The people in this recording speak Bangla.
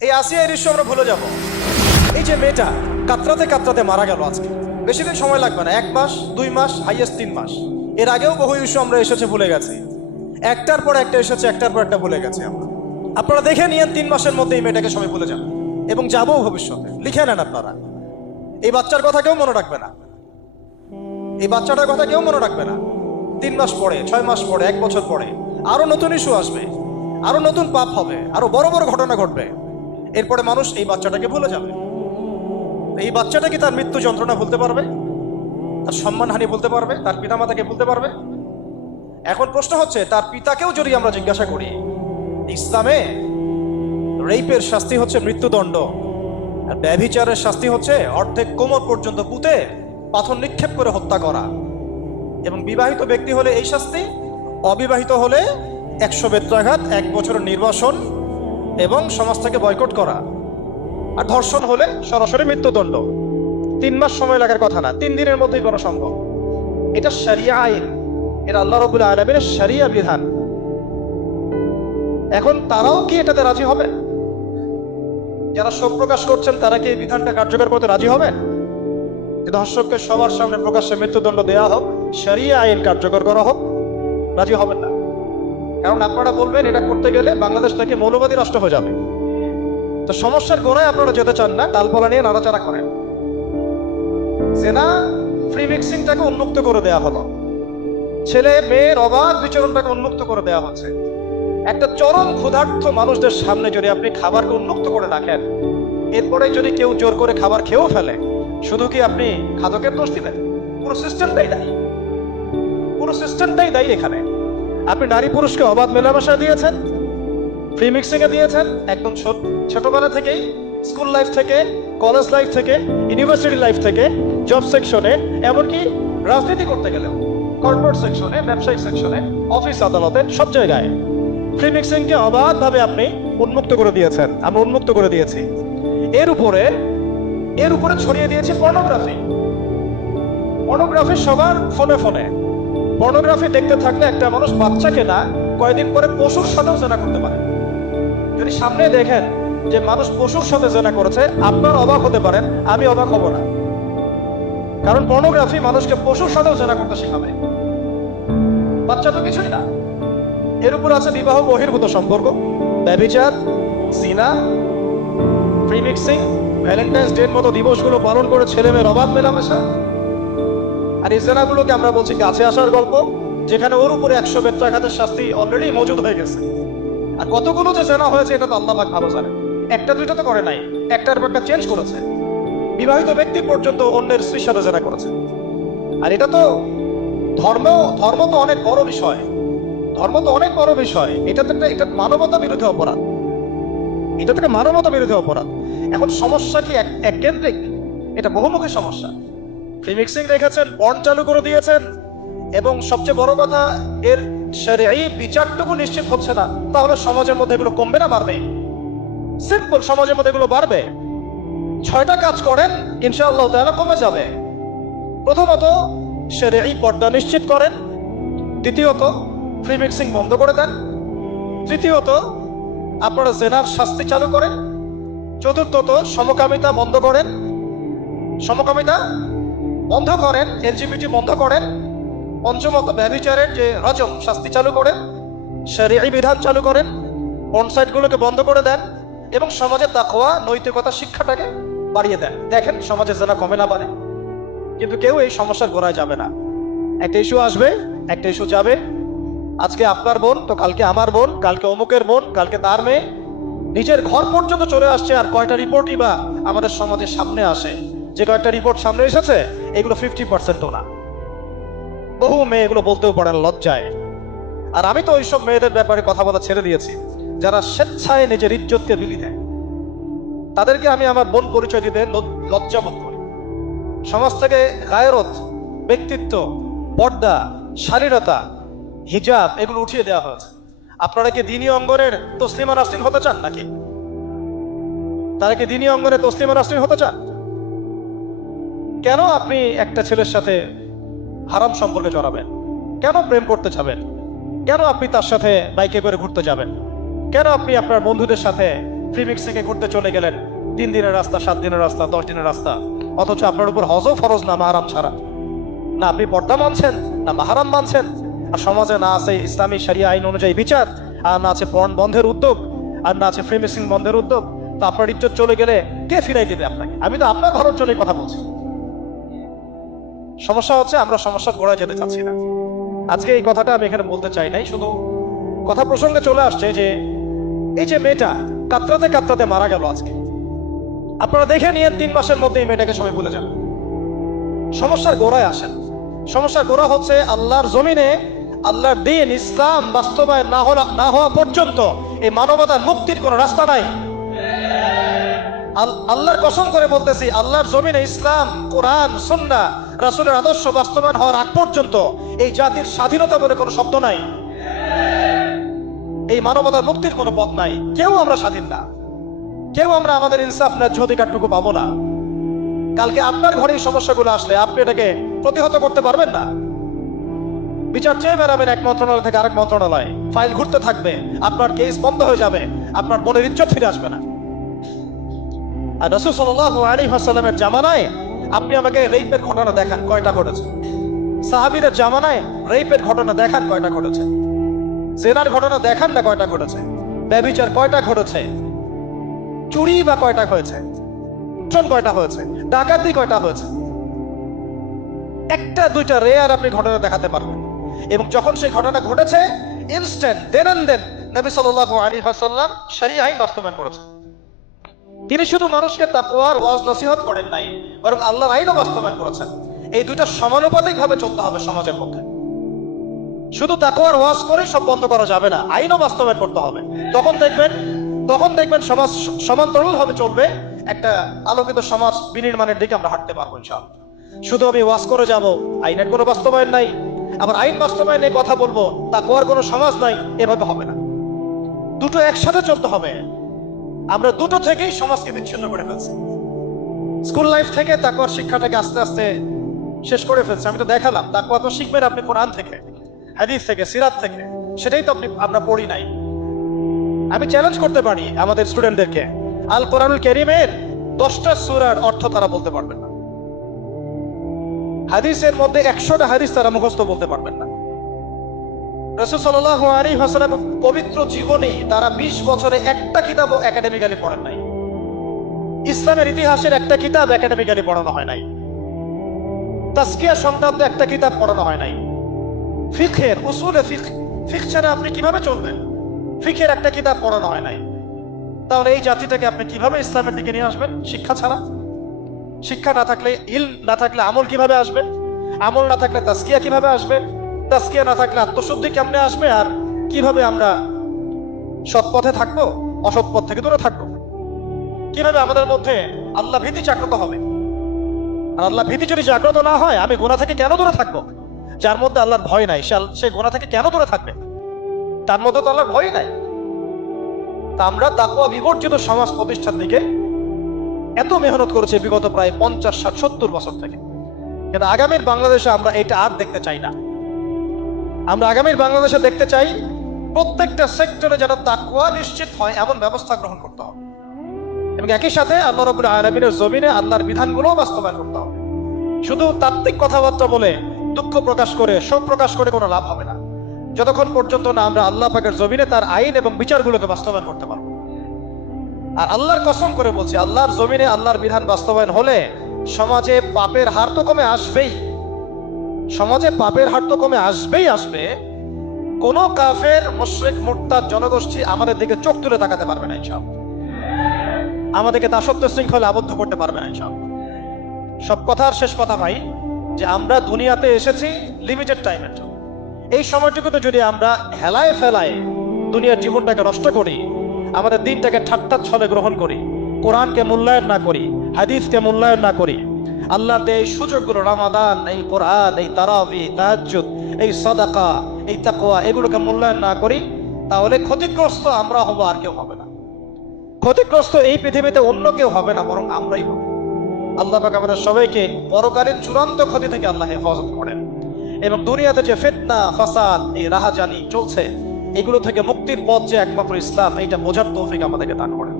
এই আসিয়া দৃশ্য আমরা ভুলে যাব। এই যে মেয়েটা কাতরাতে কাতরাতে মারা গেল আজকে, বেশি দিন সময় লাগবে না, 1 মাস 2 মাস হাইয়েস্ট 3 মাস। এর আগেও বহু ইস্যু আমরা এসেছে ভুলে গেছি, একটার পর একটা এসেছে, একটার পর একটা ভুলে গেছি আমরা। আপনারা দেখে নিয়েন 3 মাসের মধ্যে এই মেয়েটাকে সবাই ভুলে যান এবং যাবো ভবিষ্যতে। লিখে নেন আপনারা, এই বাচ্চার কথা কেউ মনে রাখবে না, এই বাচ্চাটার কথা কেউ মনে রাখবে না। 3 মাস পরে, 6 মাস পরে, 1 বছর পরে আরো নতুন ইস্যু আসবে, আরো নতুন পাপ হবে, আরো বড় বড় ঘটনা ঘটবে। এরপরে মানুষ এই বাচ্চাটাকে ভুলে যাবে। এই বাচ্চাটা কি তার মৃত্যু যন্ত্রণা ভুলতে পারবে? তার সম্মানহানি ভুলতে পারবে? তার পিতামাতাকে ভুলতে পারবে? এখন প্রশ্ন হচ্ছে, তার পিতাকেও যদি আমরা জিজ্ঞাসা করি, ইসলামে রেপের শাস্তি হচ্ছে মৃত্যুদণ্ড, আর ব্যভিচারের শাস্তি হচ্ছে অর্ধেক কোমর পর্যন্ত পুঁতে পাথর নিক্ষেপ করে হত্যা করা। এবং বিবাহিত ব্যক্তি হলে এই শাস্তি, অবিবাহিত হলে 100 বেত্রাঘাত, 1 বছরের নির্বাসন এবং সমাজ থেকে বয়কট করা। আর ধর্ষণ হলে সরাসরি মৃত্যুদণ্ড। 3 মাস সময় লাগার কথা না, 3 দিনের মধ্যেই করা সম্ভব। এটা শরিয়া আইন, এটা আল্লাহ রাব্বুল আলামিনের শরিয়া বিধান। এখন তারাও কি এটাতে রাজি হবে? যারা শোক প্রকাশ করছেন তারা কি এই বিধানটা কার্যকর করতে রাজি হবেন? যে ধর্ষককে সবার সামনে প্রকাশ্যে মৃত্যুদণ্ড দেওয়া হোক, শরিয়া আইন কার্যকর করা হোক? রাজি হবেন না। কারণ আপনারা বলবেন এটা করতে গেলে বাংলাদেশ থেকে মৌলবাদী রাষ্ট্র হয়ে যাবে। তো সমস্যার গোড়ায় আপনারা যেতে চান না, ডালপালা নিয়ে নাড়াচাড়া করেন। জেনা ফ্রি মিক্সিংটাকে উন্মুক্ত করে দেওয়া হলো, ছেলে মেয়ের অবাধ বিচরণটাকে উন্মুক্ত করে দেওয়া হচ্ছে। একটা চরম ক্ষুধার্ত মানুষদের সামনে যদি আপনি খাবারকে উন্মুক্ত করে রাখেন, এরপরে যদি কেউ জোর করে খাবার খেয়েও ফেলে, শুধু কি আপনি খাদকের দোষ দিবেন? পুরো সিস্টেমটাই দায়ী, পুরো সিস্টেমটাই দায়ী এখানে। আপনি নারী পুরুষকে অবাধ মেলামেশা দিয়েছেন, ফ্রি মিক্সিং এ দিয়েছেন, একদম ছোটবেলা থেকেই, স্কুল লাইফ থেকে, কলেজ লাইফ থেকে, ইউনিভার্সিটি লাইফ থেকে, জব সেকশনে, এমনকি রাজনীতি করতে গেলেও কর্পোরেট সেকশনে, ব্যবসায়িক সেকশনে, অফিস আদালতে, সব জায়গায় ফ্রি মিক্সিংকে অবাধভাবে আপনি উন্মুক্ত করে দিয়েছেন, আমরা উন্মুক্ত করে দিয়েছি। এর উপরে ছড়িয়ে দিয়েছি পর্নোগ্রাফি। পর্নোগ্রাফি সবার ফোনে ফোনে। পর্নোগ্রাফি দেখতে থাকলে একটা মানুষ বাচ্চাকে না, কয়েকদিন পরে পশুর সাথেও জেনা করতে পারে। যদি সামনে দেখেন যে মানুষ পশুর সাথে জেনা করেছে, আপনার অবাক হতে পারেন, আমি অবাক হব না। কারণ পর্নোগ্রাফি মানুষকে পশুর সাথেও জেনা করতে শেখাবে। বাচ্চা তো কিছুই না। এর উপর আছে বিবাহ বহির্ভূত সম্পর্ক, ব্যভিচার, জিনা, ফ্রি মিক্সিং, ভ্যালেন্টাইন্স ডে মতো দিবসগুলো পালন করে ছেলে মেয়ের অবাধ মেলামেশা। আর এই জেনাগুলোকে আমরা বলছি কাছে আসার গল্প, যেখানে ওর উপরে 100 বেত্রাঘাতের শাস্তি অলরেডি মজুদ হয়ে গেছে। আর কতগুলো যে জেনা হয়েছে এটা তো আল্লাহ পাক ভালো জানেন। একটা দুইটা তো করে নাই, একটার পর একটা চেঞ্জ করেছে। বিবাহিত ব্যক্তি পর্যন্ত অন্যের স্ত্রীর সাথে জেনা করেছে। আর এটা তো ধর্ম তো অনেক বড় বিষয়, ধর্ম তো অনেক বড় বিষয়। এটা মানবতা বিরোধী অপরাধ, এটা থেকে মানবতা বিরোধী অপরাধ। এখন সমস্যা কি এককেন্দ্রিক? এটা বহুমুখী সমস্যা। ফ্রি মিক্সিং রেখেছেন, পর্ন চালু করে দিয়েছেন, এবং সবচেয়ে বড় কথা, এর শরঈ বিচারটুকু নিশ্চিত হচ্ছে না। তাহলে সমাজের মধ্যে এগুলো কমবে না বাড়বে? সিম্পল, সমাজের মধ্যে এগুলো বাড়বে। 6টা কাজ করেন, ইনশাআল্লাহ তাআলা কমে যাবে। প্রথমত শরঈ পর্দা নিশ্চিত করেন, দ্বিতীয়ত ফ্রি মিক্সিং বন্ধ করে দেন, তৃতীয়ত আপনারা জেনার শাস্তি চালু করেন, চতুর্থত সমকামিতা বন্ধ করেন, এলজিবিটি বন্ধ করেন, পঞ্চমত ব্যভিচারের যে রজম শাস্তি চালু করেন, শরঈ বিধান চালু করেন, পর্নসাইটগুলোকে বন্ধ করে দেন, এবং সমাজে তাকওয়া নৈতিকতা শিক্ষাটাকে বাড়িয়ে দেন। দেখেন সমাজে জেনা কমে না বাড়ে। কিন্তু কেউ এই সমস্যার গোড়ায় যাবে না। একটা ইস্যু আসবে, একটা ইস্যু যাবে। আজকে আপনার বোন তো কালকে আমার বোন, কালকে অমুকের বোন, কালকে তার মেয়ে, নিজের ঘর পর্যন্ত চলে আসছে। আর কয়টা রিপোর্টই বা আমাদের সমাজের সামনে আসে? যে কয়েকটা রিপোর্ট সামনে এসেছে, এগুলো 50%ও না। বহু মেয়ে এগুলো বলতেও পারে না, লজ্জায়। আর আমি তো ওইসব মেয়েদের ব্যাপারে কথা বলা ছেড়ে দিয়েছি, যারা স্বেচ্ছায় নিজের ইজ্জতকে বিলি দেয়। তাদেরকে আমি আমার বোন পরিচয় দিতে লজ্জা বোধ করি। সমাজ থেকে গায়রত, ব্যক্তিত্ব, পর্দা, শালীনতা, হিজাব এগুলো উঠিয়ে দেওয়া হয়েছে। আপনারা কি দ্বীনি অঙ্গনের তসলিমা নাসরিন হতে চান নাকি? তারা কি দ্বীনি অঙ্গনে তসলিমা নাসরিন হতে চান? কেন আপনি একটা ছেলের সাথে হারাম সম্পর্কে জড়াবেন? কেন প্রেম করতে যাবেন? কেন আপনি তার সাথে বাইকে করে ঘুরতে যাবেন? কেন আপনি আপনার বন্ধুদের সাথে প্রিমিক্স থেকে ঘুরতে চলে গেলেন, 3 দিনের রাস্তা, 7 দিনের রাস্তা, 10 দিনের রাস্তা, অথচ আপনার উপর হজও ফরজ না মাহারাম ছাড়া। না আপনি পর্দা মানছেন, না মাহারাম মানছেন, আর সমাজে না আছে ইসলামী শরিয়া আইন অনুযায়ী বিচার, আর না আছে পর্ন বন্ধের উদ্যোগ, আর না আছে প্রিমিক্সিং বন্ধের উদ্যোগ। তো আপনার ইজ্জত চলে গেলে কে ফিরাই দেবে আপনাকে? আমি তো আপনার ঘরের জন্যই কথা বলছি। সমস্যা হচ্ছে আমরা সমস্যার গোড়ায় যেতে চাচ্ছি না। আজকে এই কথাটা আমি এখানে বলতে চাই নাই, শুধু কথা প্রসঙ্গে চলে আসছে যে এই যে মেয়েটা কাতরাতে কাতরাতে মারা গেল আজকে, আপনারা দেখে নিয়েন 3 মাসের মধ্যে এই মেয়েটাকে সবাই ভুলে যান। সমস্যার গোড়ায় আসেন। সমস্যার গোড়া হচ্ছে আল্লাহর জমিনে আল্লাহর দ্বীন ইসলাম বাস্তবায়ন না হওয়া পর্যন্ত এই মানবতার মুক্তির কোনো রাস্তা নাই। আল্লাহর কসম করে বলতেছি, আল্লাহর জমিনে ইসলাম, কোরআন, সুন্নাহ, রাসূলের আদর্শ বাস্তবায়ন হওয়ার আগ পর্যন্ত এই জাতির স্বাধীনতা বলে কোনো শব্দ নাই, এই মানবতার মুক্তির কোনো পথ নাই। কেউ আমরা স্বাধীন না, কেউ আমরা আমাদের ইনসাফ ন্যায্য অধিকারটুকু পাবো না। কালকে আপনার ঘরে এই সমস্যাগুলো আসলে আপনি এটাকে প্রতিহত করতে পারবেন না। বিচার চেয়ে বেড়াবেন এক মন্ত্রণালয় থেকে আরেক মন্ত্রণালয়, ফাইল ঘুরতে থাকবে, আপনার কেস বন্ধ হয়ে যাবে, আপনার মনের ইজ্জত ফিরে আসবে না। আর রাসূল সাল্লাল্লাহু আলাইহি ওয়াসাল্লামের জামানায় আপনি আমাকে রেপের ঘটনা দেখান কয়টা ঘটেছে? সাহাবীদের জামানায় রেপের ঘটনা দেখান কয়টা ঘটেছে? জেনার ঘটনা দেখান না কয়টা ঘটেছে? ব্যভিচার কয়টা ঘটেছে? চুরি বা কয়টা হয়েছে? কয়টা হয়েছে? ডাকাতি কয়টা হয়েছে? একটা দুইটা রেয়ার আপনি ঘটনা দেখাতে পারবেন। এবং যখন সেই ঘটনা ঘটেছে ইনস্ট্যান্ট দেন এন্ড দেন নবী সাল্লাল্লাহু আলাইহি ওয়াসাল্লাম শরীয়ত আইন বাস্তবায়ন করেছেন। তিনি শুধু মানুষকে তাকওয়ার ওয়াজ নসিহত করেন নাই, বরং আল্লাহর আইনও বাস্তবায়ন করেছেন। এই দুইটা সমানুপাতিক ভাবে চলতে হবে সমাজের মধ্যে। শুধু তাকওয়ার ওয়াজ করে সব বন্ধ করা যাবে না, আইনও বাস্তবায়ন করতে হবে। তখন দেখবেন সমাজ সমান্তরাল ভাবে চলবে, একটা আলোকিত সমাজ বিনির্মাণের দিকে আমরা হাঁটতে পারবো ইনশাআল্লাহ। শুধু আমি ওয়াজ করে যাব, আইনের কোনো বাস্তবায়ন নাই, আবার আইন বাস্তবায়নের কথা বলবো, তাকওয়ার কোনো সমাজ নাই, এভাবে হবে না। দুটো একসাথে চলতে হবে। আমরা দুটো থেকেই সমাজকে বিচ্ছিন্ন করে ফেলছি। স্কুল লাইফ থেকে তাকওয়ার শিক্ষাটাকে আস্তে আস্তে শেষ করে ফেলছি। আমি তো দেখালাম তাকওয়া তো শিখবেন আপনি কোরআন থেকে, হাদিস থেকে, সিরাত থেকে, সেটাই তো আমরা পড়ি নাই। আমি চ্যালেঞ্জ করতে পারি আমাদের স্টুডেন্টদেরকে, আল কোরআনুল কারীমের 10টা সূরার অর্থ তারা বলতে পারবেন না, হাদিসের মধ্যে 100টা হাদিস তারা মুখস্থ বলতে পারবেন না। রাসূল সাল্লাল্লাহু আলাইহি ওয়াসাল্লাম পবিত্র জীবনে তারা 20 বছরে একটা কিতাবও একাডেমিক্যালি পড়েন নাই। ইসলামের ইতিহাসের একটা কিতাব একাডেমিক্যালি পড়ানো হয় নাই। তাজকিয়া সংক্রান্ত একটা কিতাব পড়ানো হয় নাই। ফিকহের উসুলে ফিকহ ছাড়া আপনি কিভাবে চলবেন? ফিকহের একটা কিতাব পড়ানো হয় নাই। তাহলে এই জাতিটাকে আপনি কিভাবে ইসলামের দিকে নিয়ে আসবেন? শিক্ষা ছাড়া। শিক্ষা না থাকলে, ইলম না থাকলে আমল কিভাবে আসবে? আমল না থাকলে তাজকিয়া কিভাবে আসবে? তাজকিয়া না থাকলে আত্মশুদ্ধি কেমনে আসবে? আর কিভাবে আমরা সৎ পথে থাকবো, অসৎ পথ থেকে দূরে থাকবো? কিভাবে আমাদের মধ্যে আল্লাহ ভীতি জাগ্রত হবে? আর আল্লাহ ভীতি যদি জাগ্রত না হয়, আমি গুনাহ থেকে কেন দূরে থাকবো? যার মধ্যে আল্লাহর ভয় নাই সে গুনাহ থেকে কেন দূরে থাকবে? তার মধ্যে তো আল্লাহর ভয় নাই। তা আমরা তাকওয়া বিবর্জিত সমাজ প্রতিষ্ঠার দিকে এত মেহনত করেছে বিগত প্রায় 50, 60, 70 বছর থেকে। কিন্তু আগামীর বাংলাদেশে আমরা এটা আর দেখতে চাই না। আমরা আগামীর বাংলাদেশে দেখতে চাই প্রত্যেকটা সেক্টরে যেন তাকওয়া নিশ্চিত হয় এমন ব্যবস্থা গ্রহণ করতে হবে, এবং একই সাথে আল্লাহ রাব্বুল আলামিনের জমিনে আল্লাহর বিধানগুলোও বাস্তবায়ন করতে হবে। শুধু তাত্ত্বিক কথাবার্তা বলে, দুঃখ প্রকাশ করে, শোক প্রকাশ করে কোনো লাভ হবে না, যতক্ষণ পর্যন্ত না আমরা আল্লাহ পাকের জমিনে তার আইন এবং বিচারগুলোকে বাস্তবায়ন করতে পারবো। আর আল্লাহর কসম করে বলছি, আল্লাহর জমিনে আল্লাহর বিধান বাস্তবায়ন হলে সমাজে পাপের হার তো কমে আসবেই। সমাজে পাপের হার তো কমে আসবে। কোন কাফের, মুশরিক, মুরতাদ জনগোষ্ঠী আমাদের দিকে চোখ তুলে তাকাতে পারবে না ইনশাআল্লাহ। আমাদেরকে দাসত্ব শৃঙ্খলে আবদ্ধ করতে পারবে না ইনশাআল্লাহ। সব কথার শেষ কথা ভাই, যে আমরা দুনিয়াতে এসেছি লিমিটেড টাইমের জন্য। এই সময়টুকুতে যদি আমরা হেলায় ফেলায় দুনিয়ার জীবনটাকে নষ্ট করি, আমাদের দিনটাকে ঠাট্টা ছলে গ্রহণ করি, কোরআনকে মূল্যায়ন না করি, হাদিসকে মূল্যায়ন না করি, আল্লাহর এই সুযোগগুলো, রমাদান, এই কোরআন, এই তারাবি, তাহাজ্জুদ, এই সাদাকা, এই তাকওয়া, এগুলোকে মূল্যায়ন না করি, তাহলে ক্ষতিগ্রস্ত আমরা হব, আর কেউ হবে না। ক্ষতিগ্রস্ত এই পৃথিবীতে অন্য কেউ হবে না, বরং আমরাই হব। আল্লাহ পাক আমাদের সবাইকে পরকালীন চূড়ান্ত ক্ষতি থেকে আল্লাহ হেফাজত করেন, এবং দুনিয়াতে যে ফিতনা, ফাসাদ, এই রাহাজানি চলছে, এগুলো থেকে মুক্তির পথ যে একমাত্র ইসলাম, এইটা বোঝার তৌফিক আমাদেরকে দান করেন।